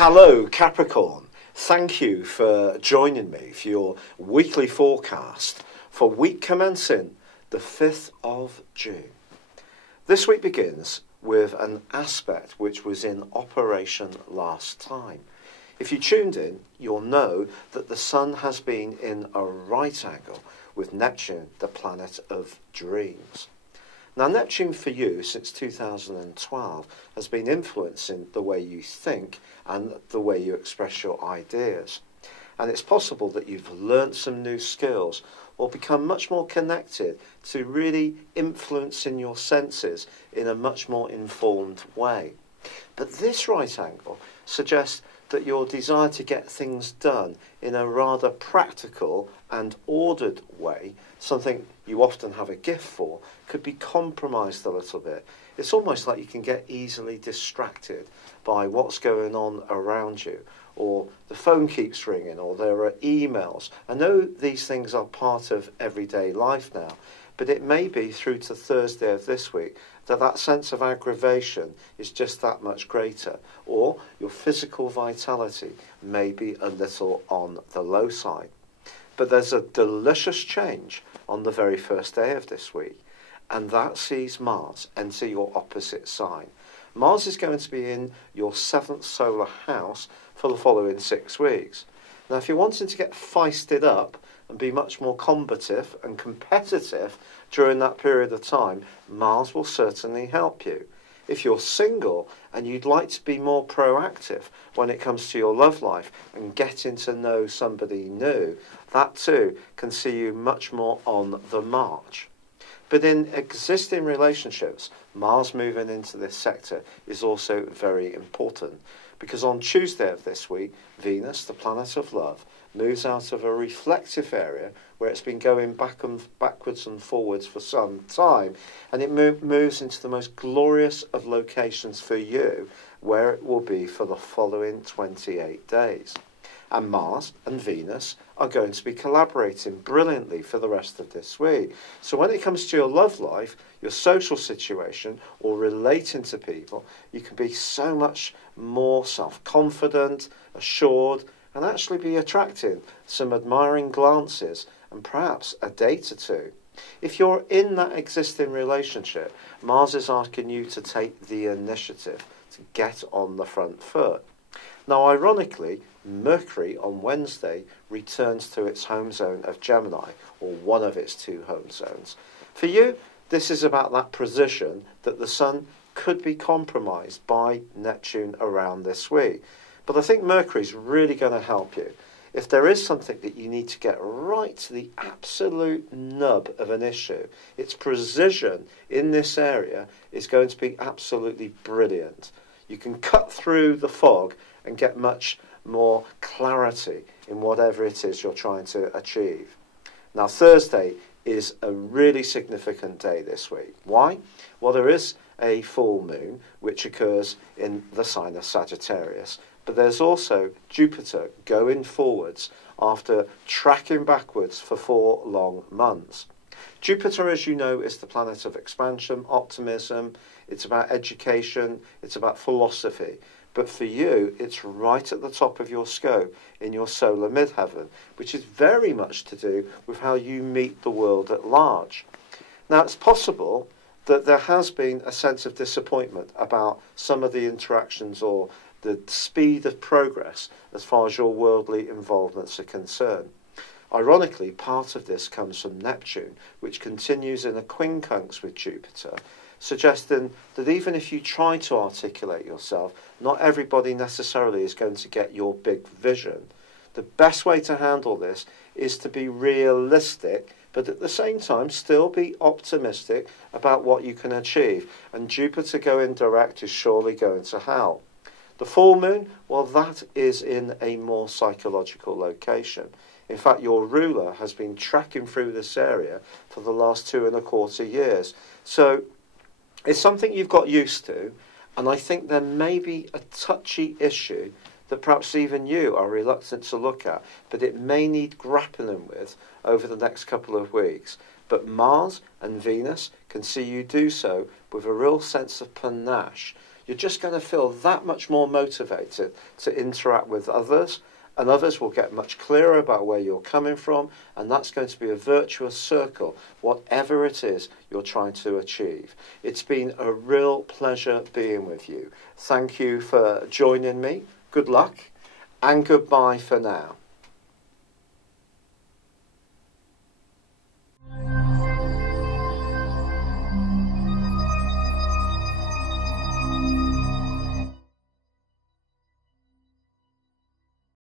Hello, Capricorn. Thank you for joining me for your weekly forecast for week commencing the 5th of June. This week begins with an aspect which was in operation last time. If you tuned in, you'll know that the Sun has been in a right angle with Neptune, the planet of dreams. Now, Neptune for you since 2012 has been influencing the way you think and the way you express your ideas. And it's possible that you've learnt some new skills or become much more connected to really influencing your senses in a much more informed way. But this right angle suggests that your desire to get things done in a rather practical and ordered way, something you often have a gift for, could be compromised a little bit. It's almost like you can get easily distracted by what's going on around you, or the phone keeps ringing, or there are emails. I know these things are part of everyday life now, but it may be through to Thursday of this week that sense of aggravation is just that much greater, or your physical vitality may be a little on the low side. But there's a delicious change on the very first day of this week, and that sees Mars enter your opposite sign. Mars is going to be in your 7th solar house for the following 6 weeks. Now, if you're wanting to get feisted up and be much more combative and competitive during that period of time, Mars will certainly help you. If you're single and you'd like to be more proactive when it comes to your love life and getting to know somebody new, that too can see you much more on the march. But in existing relationships, Mars moving into this sector is also very important, because on Tuesday of this week, Venus, the planet of love, moves out of a reflective area where it's been going backwards and forwards for some time, and it moves into the most glorious of locations for you, where it will be for the following 28 days. And Mars and Venus are going to be collaborating brilliantly for the rest of this week. So when it comes to your love life, your social situation, or relating to people, you can be so much more self-confident, assured, and actually be attracting some admiring glances and perhaps a date or two. If you're in that existing relationship, Mars is asking you to take the initiative to get on the front foot. Now, ironically, Mercury on Wednesday returns to its home zone of Gemini, or one of its 2 home zones. For you, this is about that position that the Sun could be compromised by Neptune around this week. But I think Mercury's really going to help you. If there is something that you need to get right to the absolute nub of an issue, its precision in this area is going to be absolutely brilliant. You can cut through the fog and get much more clarity in whatever it is you're trying to achieve. Now, Thursday is a really significant day this week. Why? Well, there is a full moon which occurs in the sign of Sagittarius, but there's also Jupiter going forwards after tracking backwards for 4 long months. Jupiter, as you know, is the planet of expansion, optimism. It's about education, it's about philosophy. But for you, it's right at the top of your scope in your solar midheaven, which is very much to do with how you meet the world at large. Now, it's possible that there has been a sense of disappointment about some of the interactions or the speed of progress as far as your worldly involvements are concerned. Ironically, part of this comes from Neptune, which continues in a quincunx with Jupiter, suggesting that even if you try to articulate yourself, not everybody necessarily is going to get your big vision. The best way to handle this is to be realistic, but at the same time still be optimistic about what you can achieve. And Jupiter going direct is surely going to help. The full moon, well, that is in a more psychological location. In fact, your ruler has been tracking through this area for the last 2.25 years. So it's something you've got used to, and I think there may be a touchy issue that perhaps even you are reluctant to look at, but it may need grappling with over the next couple of weeks. But Mars and Venus can see you do so with a real sense of panache. you're just going to feel that much more motivated to interact with others, and others will get much clearer about where you're coming from, and that's going to be a virtuous circle, whatever it is you're trying to achieve. It's been a real pleasure being with you. Thank you for joining me. Good luck, and goodbye for now.